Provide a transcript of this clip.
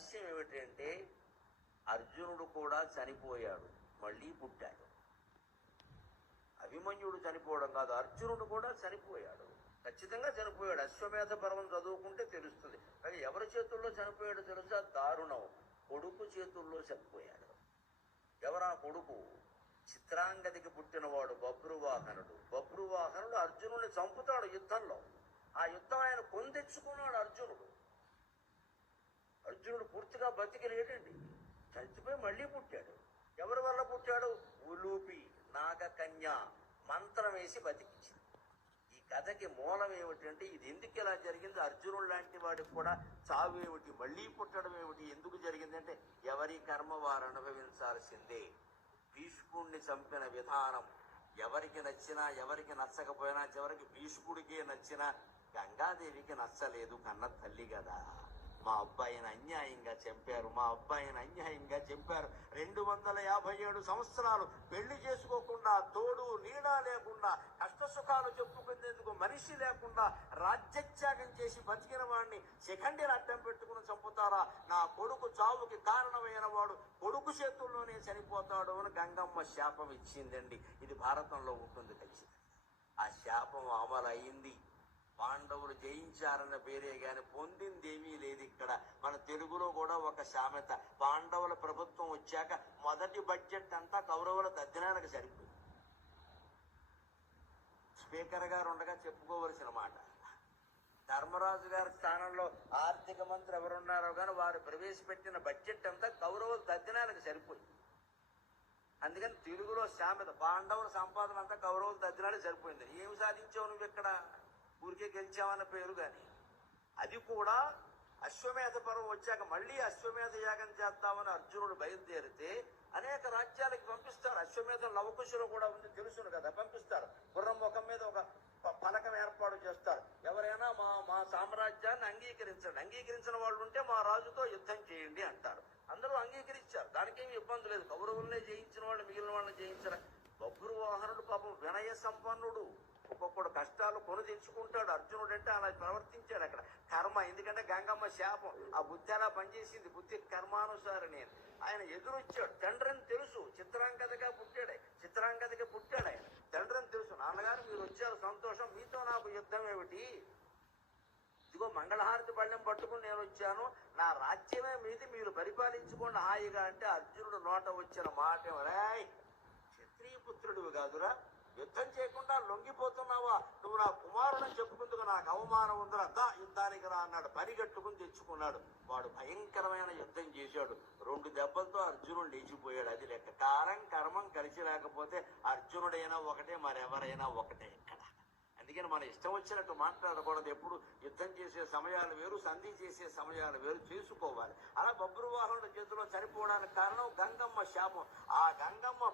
రహస్యం ఏమిటంటే అర్జునుడు కూడా చనిపోయాడు, మళ్ళీ పుట్టాడు. అభిమన్యుడు చనిపోవడం కాదు, అర్జునుడు కూడా చనిపోయాడు, ఖచ్చితంగా చనిపోయాడు. అశ్వమేధ పర్వం చదువుకుంటే తెలుస్తుంది. కానీ ఎవరి చేతుల్లో చనిపోయాడు తెలుసా? దారుణం, కొడుకు చేతుల్లో చనిపోయాడు. ఎవరా కొడుకు? చిత్రాంగదికి పుట్టినవాడు బభ్రువాహనుడు. బభ్రువాహనుడు అర్జునుడిని చంపుతాడు యుద్ధంలో. ఆ యుద్ధం ఆయన కొందెచ్చుకున్నాడు అర్జునుడు. అర్జునుడు పూర్తిగా బతికిలేడండి, చచ్చిపోయి మళ్ళీ పుట్టాడు. ఎవరి వల్ల పుట్టాడు? ఉలూపి నాగకన్య మంత్రం వేసి బతికించింది. ఈ కథకి మూలం ఏమిటంటే ఇది ఎందుకు ఇలా జరిగింది, అర్జునుడు లాంటి వాడికి కూడా చావు ఏమిటి, మళ్ళీ పుట్టడం ఏమిటి, ఎందుకు జరిగిందంటే ఎవరి కర్మ వారు అనుభవించాల్సిందే. భీష్ముడిని చంపిన విధానం ఎవరికి నచ్చినా ఎవరికి నచ్చకపోయినా చివరికి భీష్ముడికే నచ్చినా గంగాదేవికి నచ్చలేదు. కన్న తల్లి కదా. మా అబ్బాయిని అన్యాయంగా చంపారు, మా అబ్బాయిని అన్యాయంగా చంపారు. 257 సంవత్సరాలు పెళ్లి చేసుకోకుండా, తోడు నీడ లేకుండా, కష్ట సుఖాలు చెప్పుకునేందుకు మనిషి లేకుండా రాజ్యత్యాగం చేసి బతికిన వాడిని శిఖండిని అడ్డం పెట్టుకుని చంపుతారా? నా కొడుకు చావుకి కారణమైన వాడు కొడుకు చేతుల్లోనే చనిపోతాడు అని గంగమ్మ శాపం ఇచ్చిందండి. ఇది భారతంలో ఉంటుంది ఖచ్చితంగా. ఆ శాపం అమలయింది. పాండవులు జయించారన్న పేరే గాని పొందిందేమీ లేదు. ఇక్కడ మన తెలుగులో కూడా ఒక సామెత, పాండవుల ప్రభుత్వం వచ్చాక మొదటి బడ్జెట్ అంతా కౌరవుల దద్దనానికి సరిపోయింది. స్పీకర్ గారు ఉండగా చెప్పుకోవలసిన మాట. ధర్మరాజు గారి స్థానంలో ఆర్థిక మంత్రి ఎవరున్నారో కానీ వారు ప్రవేశపెట్టిన బడ్జెట్ అంతా కౌరవుల దద్దనానికి సరిపోయింది. అందుకని తెలుగులో సామెత, పాండవుల సంపాదన అంతా కౌరవుల దద్దనానికి సరిపోయింది. ఏమి సాధించావు నువ్వు ఇక్కడ? ఊరికే గెలిచామన్న పేరు. కానీ అది కూడా అశ్వమేధ పర్వం వచ్చాక మళ్ళీ అశ్వమేధ యాగం చేద్దామని అర్జునుడు బయలుదేరితే అనేక రాజ్యాలకు పంపిస్తారు. అశ్వమేధం లవకుశలో కూడా ఉంది, తెలుసును కదా. పంపిస్తారు, గుర్రం ముఖం మీద ఒక పలకం ఏర్పాటు చేస్తారు. ఎవరైనా మా సామ్రాజ్యాన్ని అంగీకరించండి, అంగీకరించిన వాళ్ళు ఉంటే మా రాజుతో యుద్ధం చేయండి అంటారు. అందరూ అంగీకరించారు, దానికేమి ఇబ్బంది లేదు. కౌరవులనే జయించిన వాళ్ళు మిగిలిన వాళ్ళని జయించరు. బభ్రువాహనుడు పాపం వినయ సంపన్నుడు, ఒక్కొక్కడు కష్టాలు కొని తెచ్చుకుంటాడు. అర్జునుడు అంటే అలా ప్రవర్తించాడు. అక్కడ కర్మ, ఎందుకంటే గంగమ్మ శాపం ఆ బుద్ధి అలా పనిచేసింది. బుద్ధి కర్మానుసారని ఆయన ఎదురొచ్చాడు. తండ్రిని తెలుసు, చిత్రాంగదగా పుట్టాడు ఆయన. తండ్రిని తెలుసు, నాన్నగారు మీరు వచ్చారు సంతోషం, మీతో నాకు యుద్ధం ఏమిటి, ఇదిగో మంగళహారతి పళ్ళెం పట్టుకుని నేను వచ్చాను, నా రాజ్యమే మీది, మీరు పరిపాలించుకోండి హాయిగా అంటే అర్జునుడు నోట వచ్చిన మాట, రాయ్ క్షత్రియ పుత్రుడివి కాదురా, యుద్ధం చేయకుండా లొంగిపోతున్నావా, నువ్వు నా కుమారుడని చెప్పుకుందుకు నాకు అవమానం ఉందిరా, దా యుద్ధానికి రా అన్నాడు. పరిగెట్టుకుని తెచ్చుకున్నాడు. వాడు భయంకరమైన యుద్ధం చేశాడు. 2 దెబ్బలతో అర్జునుడు లేచిపోయాడు. అది లెక్క. కారం కర్మం కలిసి లేకపోతే అర్జునుడైనా ఒకటే, మరెవరైనా ఒకటే ఇక్కడ. అందుకని మన ఇష్టం వచ్చినట్టు మాట్లాడకూడదు. ఎప్పుడు యుద్ధం చేసే సమయాలు వేరు, సంధి చేసే సమయాలు వేరు చేసుకోవాలి. అలా బభ్రువాహనుడి చేతిలో చనిపోవడానికి కారణం గంగమ్మ శాపం. ఆ గంగమ్మ